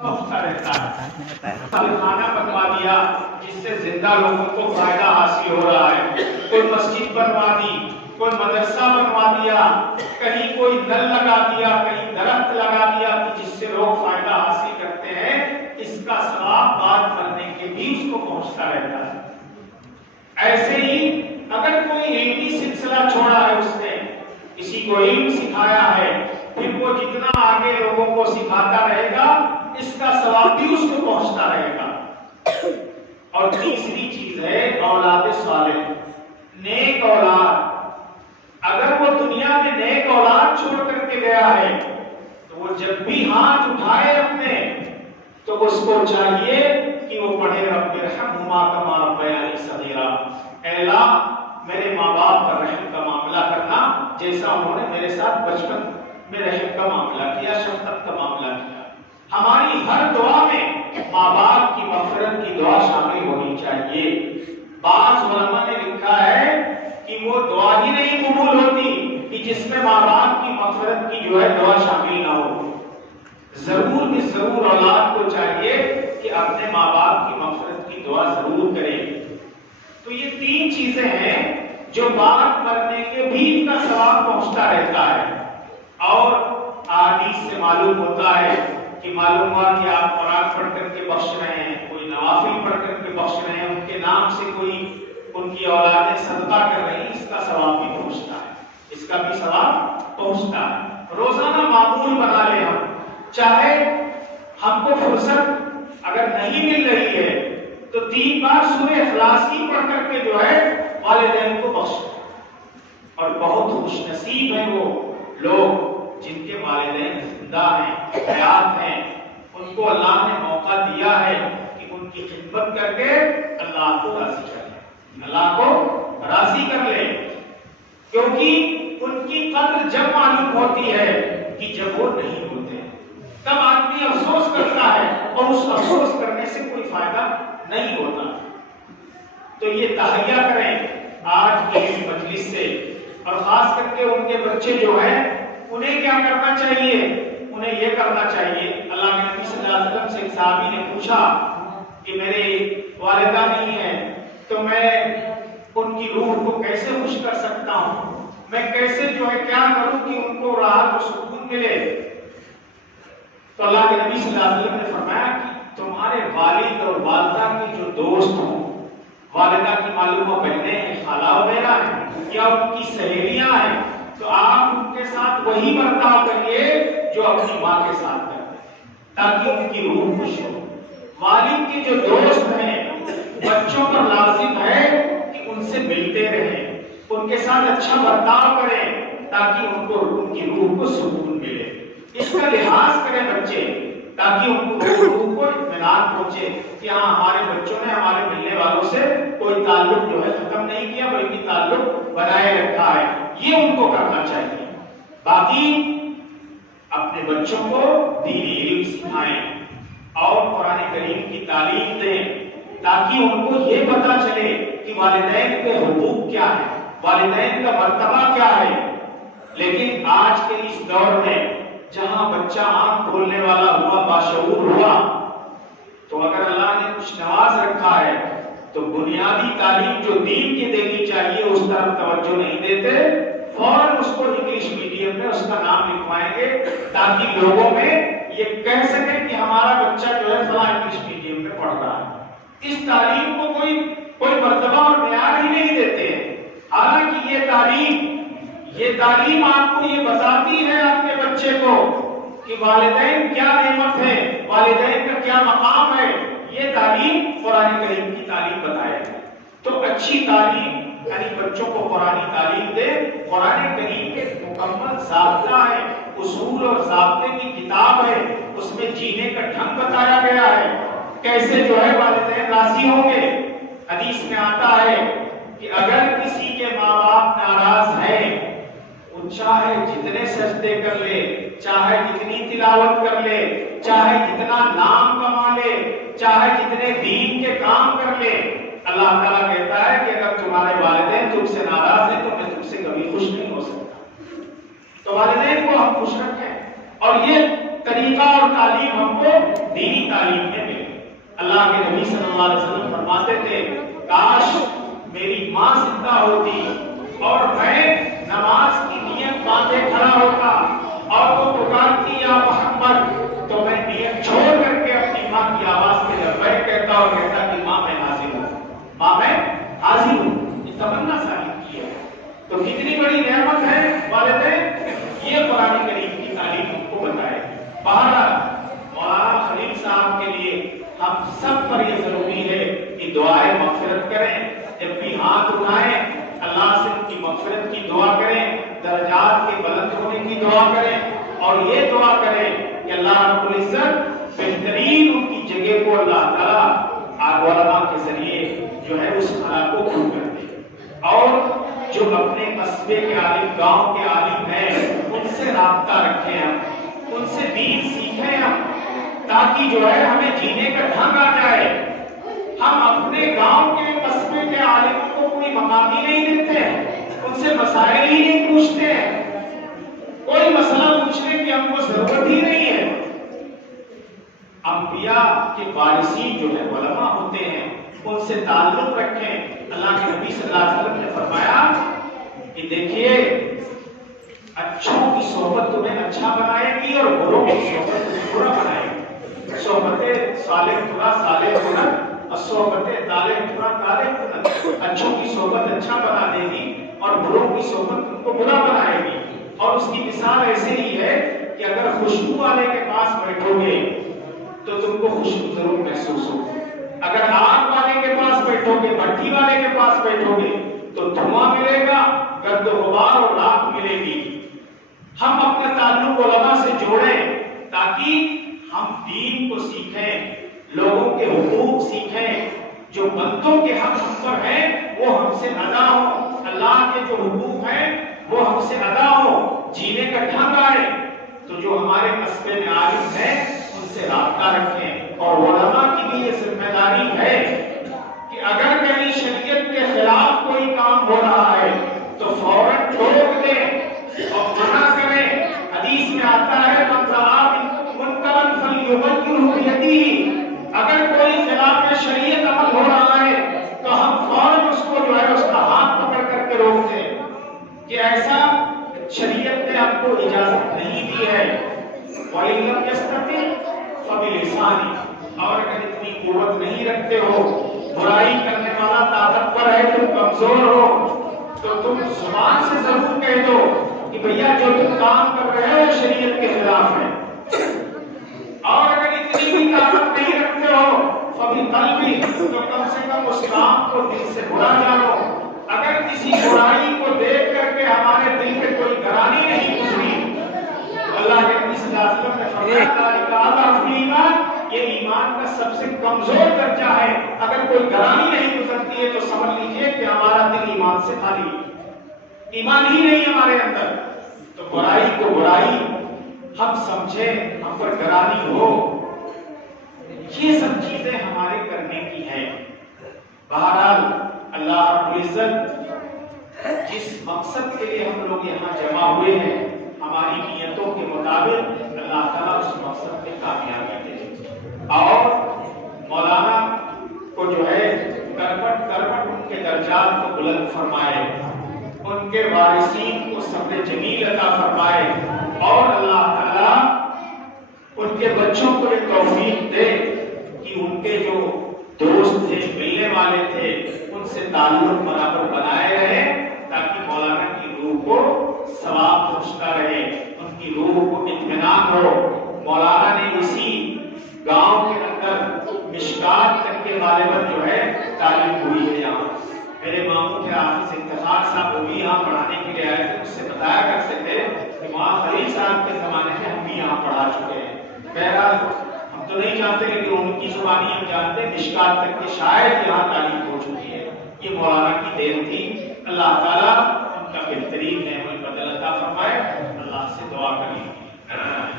رہتا ہے خانہ بنوا دیا جس سے زندہ لوگوں کو فائدہ حاصل ہو رہا ہے، کوئی مسجد بنوا دی، کوئی مدرسہ بنوا دیا، کہیں کوئی نل لگا دیا، کہیں درخت لگا دیا کہ جس سے لوگ فائدہ حاصل کرتے ہیں، اس کا ثواب بعد مرنے کے بھی اس کو پہنچتا رہتا ہے۔ ایسے ہی اگر کوئی علمی سلسلہ چھوڑا ہے، اس نے کسی کو علم سکھایا ہے، پھر وہ جتنا آگے لوگوں کو سکھاتا رہے گا اس کا ثواب بھی اس کو پہنچتا رہے گا۔ اور تیسری چیز ہے اولاد صالح، نیک اولاد۔ اگر وہ دنیا میں نیک اولاد چھوڑ کر کے گیا ہے تو وہ جب بھی ہاتھ اٹھائے اپنے تو اس کو چاہیے کہ وہ پڑھے رب ارحمہما کما ربیانی صغیرا، اے اللہ میرے ماں باپ پر رحم کا معاملہ کرنا جیسا انہوں نے میرے ساتھ بچپن میں رحم کا معاملہ کیا، شفقت کا معاملہ کیا۔ ہماری ہر دعا میں ماں باپ کی مغفرت کی دعا شامل ہونی چاہیے۔ بعض علماء نے لکھا ہے کہ وہ دعا ہی نہیں قبول ہوتی کہ جس میں ماں باپ کی مغفرت کی جو ہے دعا شامل نہ ہو۔ ضرور بھی ضرور اولاد کو چاہیے کہ اپنے ماں باپ کی مغفرت کی دعا ضرور کرے۔ تو یہ تین چیزیں ہیں جو بعد مرنے کے بھی ان کا ثواب پہنچتا رہتا ہے۔ اور احادیث سے معلوم ہوتا ہے کہ معلوم ہوا کہ آپ قرآن پڑھ کر کے بخش رہے ہیں، کوئی نوافل پڑھ کر کے بخش رہے ہیں، ان کے نام سے کوئی ان کی اولادیں صدقہ کر رہی ہیں، اس کا ثواب بھی پہنچتا ہے، اس کا بھی ثواب پہنچتا ہے۔ روزانہ معمول بنا لیں ہم، چاہے ہم کو فرصت اگر نہیں مل رہی ہے تو 3 بار سورہ اخلاص کی پڑھ کر کے جو ہے والدین کو بخش۔ اور بہت خوش نصیب ہیں وہ لوگ جن کے والدین زندہ ہیں، حیات ہیں، ان کو اللہ نے موقع دیا ہے کہ ان کی خدمت کر کے اللہ کو راضی کر لیں، اللہ کو راضی کر لیں، کیونکہ ان کی قدر جب معلوم ہوتی ہے کہ جب وہ نہیں ہوتے، تب آدمی افسوس کرتا ہے اور اس افسوس کرنے سے کوئی فائدہ نہیں ہوتا۔ تو یہ تہیہ کریں آج کے اس مجلس سے، اور خاص کر کے ان کے بچے جو ہیں انہیں کیا کرنا چاہیے؟ انہیں یہ کرنا چاہیے، اللہ کے نبی صلی اللہ علیہ وسلم سے ایک صحابی نے پوچھا کہ میرے والدہ نہیں ہے تو میں ان کی روح کو کیسے خوش کر سکتا ہوں، میں کیسے جو ہے کیا کروں کہ ان کو راحت و سکون ملے؟ تو اللہ کے نبی صلی اللہ علیہ وسلم نے فرمایا کہ تمہارے والد اور والدہ کے جو دوست ہوں، والدہ کی معلوم بہنیں ہیں، خالہ وغیرہ ہیں، یا ان کی سہیلیاں ہیں، تو آپ ان کے ساتھ وہی برتاؤ کریے جو اپنی ماں کے ساتھ کرتے ہیں تاکہ ان کی روح خوش ہو۔ والد کے جو دوست ہیں بچوں پر لازم ہے کہ ان سے ملتے رہیں، ان کے ساتھ اچھا برتاؤ کریں تاکہ ان کی روح کو سکون ملے۔ اس کا لحاظ کریں بچے تاکہ ان کو روح کو اطمینان پہنچے کہ ہاں ہمارے بچوں نے ہمارے ملنے والوں سے کوئی تعلق جو ہے ختم نہیں کیا بلکہ تعلق بنائے رکھا ہے، یہ ان کو کرنا چاہیے۔ باقی اپنے بچوں کو دینی علم سکھائیں اور قرآن کریم کی تعلیم دیں تاکہ ان کو یہ پتا چلے کہ والدین کے حقوق کیا ہے، والدین کا مرتبہ کیا ہے۔ لیکن آج کے اس دور میں جہاں بچہ آنکھ کھولنے والا ہوا، باشعور ہوا، تو اگر اللہ نے کچھ نواز رکھا ہے تو بنیادی تعلیم جو دین کی دینی چاہیے اس طرف توجہ نہیں دیتے، فوراً اس کو انگلش میڈیم میں اس کا نام لکھوائیں گے تاکہ لوگوں میں یہ کہہ سکیں کہ ہمارا بچہ جو ہے فلاں انگلش میڈیم میں پڑھ رہا ہے۔ اس تعلیم کو کوئی مرتبہ اور معیار ہی نہیں دیتے ہیں، حالانکہ یہ تعلیم آپ کو یہ بتاتی ہے اپنے بچے کو کہ والدین کیا نعمت ہے، والدین کا کیا مقام ہے، یہ تعلیم قرآن کریم کی تعلیم بتائے۔ تو اچھی تعلیم یعنی بچوں کو قرآنی تعلیم دے۔ قرآن کریم کے مکمل ضابطہ ہے، اصول اور ضابطے کی کتاب ہے، اس میں جینے کا ڈھنگ بتایا گیا ہے، کیسے جو ہے والدین راضی ہوں گے۔ حدیث میں آتا ہے کہ اگر کسی کے ماں باپ ناراض ہیں، چاہے جتنے سجدے کر لے، چاہے جتنی تلاوت کر لے، چاہے جتنا نام کما لے، چاہے جتنے دین کے کام کر لے، اللہ تعالیٰ کہتا ہے کہ اگر تمہارے والدین تم سے ناراض ہیں تو میں تم سے کبھی خوش نہیں ہو سکتا۔ تو والدین کو ہم خوش رکھیں، اور یہ طریقہ اور تعلیم ہم کو دینی صلی اللہ علیہ وسلم فرماتے تھے کاش میری ماں زندہ ہوتی اور میں نماز کی نیت باندھے کھڑا ہوتا اور وہ پکارتی یا محمد تو میں نیت چھوڑ کر کے اپنی ماں کی آواز میں لبیک کہتا اور کہتا کہ ماں میں حاضر ہوں، ماں میں حاضر ہوں، یہ تمنا ثابت کی ہے۔ تو کتنی بڑی نعمت ہے والدین، یہ قرآن کریم کی تعلیم ہم کو بتائے۔ بہرحال مولانا خلیل صاحب کے لیے ہم سب پر یہ ضروری ہے کہ دعائیں مغفرت کریں، جب بھی ہاتھ اٹھائیں اللہ سے ان کی مغفرت کی دعا کریں، درجات کے بلند ہونے کی دعا کریں اور یہ دعا کریں کہ اللہ رب العزت بہترین ان کی جگہ کو اللہ تعالیٰ علماء کے ذریعے جو ہے اس خلا کو دور کر دے، اور جو اپنے قصبے کے عالم، گاؤں کے عالم ہیں ان سے رابطہ رکھیں، ہم ان سے دین سیکھیں ہم، تاکہ جو ہے ہمیں جینے کا ڈھنگ آ جائے۔ ہم اپنے گاؤں کے قصبے کے عالموں کو کوئی مقام ہی نہیں دیتے، ان سے مسائل ہی نہیں پوچھتے، کوئی مسئلہ پوچھنے کی ہم کو ضرورت ہی نہیں ہے۔ انبیاء کے وارثین جو ہے علماء ہوتے ہیں، ان سے تعلق رکھیں۔ اللہ کے نبی صلی اللہ علیہ وسلم نے فرمایا کہ دیکھیے اچھوں کی صحبت تمہیں اچھا بنائے گی اور بروں کی صحبت تمہیں برا بنائے گی۔ صحبت صالح برا صالح برا اور صحبت طالح برا طالح برا۔ اچھوں کی صحبت اچھا بنا دے گی اور بروں کی صحبت تم کو برا بنائے گی۔ اور اس کی مثال ایسے ہی ہے کہ اگر خوشبو والے کے پاس بیٹھو گے تو تم کو خوشبو ضرور محسوس ہوگی، اگر آگ والے کے پاس بیٹھو گے، بھٹی والے کے پاس بیٹھو گے تو دھواں ملے گا، گرد و غبار اور راکھ ملے گی۔ ہم اپنا تعلق علماء سے جوڑیں تاکہ ہم دین کو سیکھیں، لوگوں کے حقوق سیکھیں، جو بندوں کے حق ہم پر ہیں وہ ہم سے ادا ہو، اللہ کے جو حقوق ہیں وہ ہم سے ادا ہو، جینے کا ڈھنگ آئے۔ تو جو ہمارے قصبے میں عالم ہیں ان سے رابطہ رکھیں، اور علماء کی بھی یہ ذمہ داری ہے کہ اگر کہیں شریعت کے خلاف کوئی کام ہو رہا ہے تو فوراً ٹوک دیں اور منع کریں۔ حدیث میں آتا ہے من رأى منكم منكرا فليغيره بيده، اگر کوئی خلاف شریعت عمل ہو رہا ہے تو ہم فوراً اس کو جو ہے اس کا ہاتھ پکڑ کر کے روک دیں کہ ایسا شریعت نے آپ کو اجازت نہیں دی ہے۔ وَإِن لَّمْ يَسْتَطِعْ فَبِلِسَانِهِ، اور اگر اتنی قوت نہیں رکھتے ہو، برائی کرنے والا طاقتور ہے، تم کمزور ہو، تو تم زبان سے ضرور کہہ دو کہ بھیا جو تم کام کر رہے ہو شریعت کے خلاف ہے۔ اور اگر اتنی بھی طاقت نہیں رکھتے ہو فَبِقَلْبِهِ، تو کم سے کم اس کام کو دل سے برا جانو۔ اگر کسی برائی کو دیکھ کر کے ہمارے دل میں کوئی گرانی نہیں گزری، اللہ کے نبی صلی اللہ علیہ وسلم نے فرمایا یہ ایمان کا سب سے کمزور درجہ ہے۔ اگر کوئی گرانی نہیں گزرتی ہے تو سمجھ لیجئے کہ ہمارا دل ایمان سے خالی ہے، ایمان ہی نہیں ہمارے اندر۔ تو برائی کو برائی ہم سمجھیں، ہم پر گرانی ہو، یہ سب چیزیں ہمارے کرنے کی ہیں۔ بہرحال اللہ رب العزت جس مقصد کے لیے ہم لوگ یہاں جمع ہوئے ہیں، ہماری نیتوں کے مطابق اللہ تعالیٰ اس مقصد میں کامیابی دے، اور مولانا کو جو ہے کروٹ کروٹ ان کے درجات کو بلند فرمائے، ان کے وارثین کو صبر جمیل عطا فرمائے، اور اللہ تعالیٰ ان کے بچوں کو یہ توفیق دے کہ ان کے جو دوست تھے، ملنے والے تھے، ان سے تعلق برابر بنائے رہے تاکہ مولانا کی روح کو ثواب پہنچتا رہے، ان کی روح کو اطمینان ہو۔ مولانا نے اسی گاؤں کے اندر مشکات تک کے غالباً جو ہے تعلیم ہوئی ہے یہاں۔ میرے ماموں کے حافظ افتخار صاحب وہ بھی یہاں پڑھانے کے لیے آئے تھے، اس سے بتایا کرتے تھے کہ وہاں خلیل صاحب کے زمانے میں ہم بھی یہاں پڑھا چکے ہیں۔ بہرحال ہم تو نہیں جانتے لیکن ان کی زبانی ہم جانتے ہیں، مشکات تک کے شاید یہاں تعلیم ہو چکی ہے۔ یہ مولانا کی دین تھی، اللہ تعالیٰ ان کا بہترین نعمت بدل عطا فرمائے۔ اللہ سے دعا کریں۔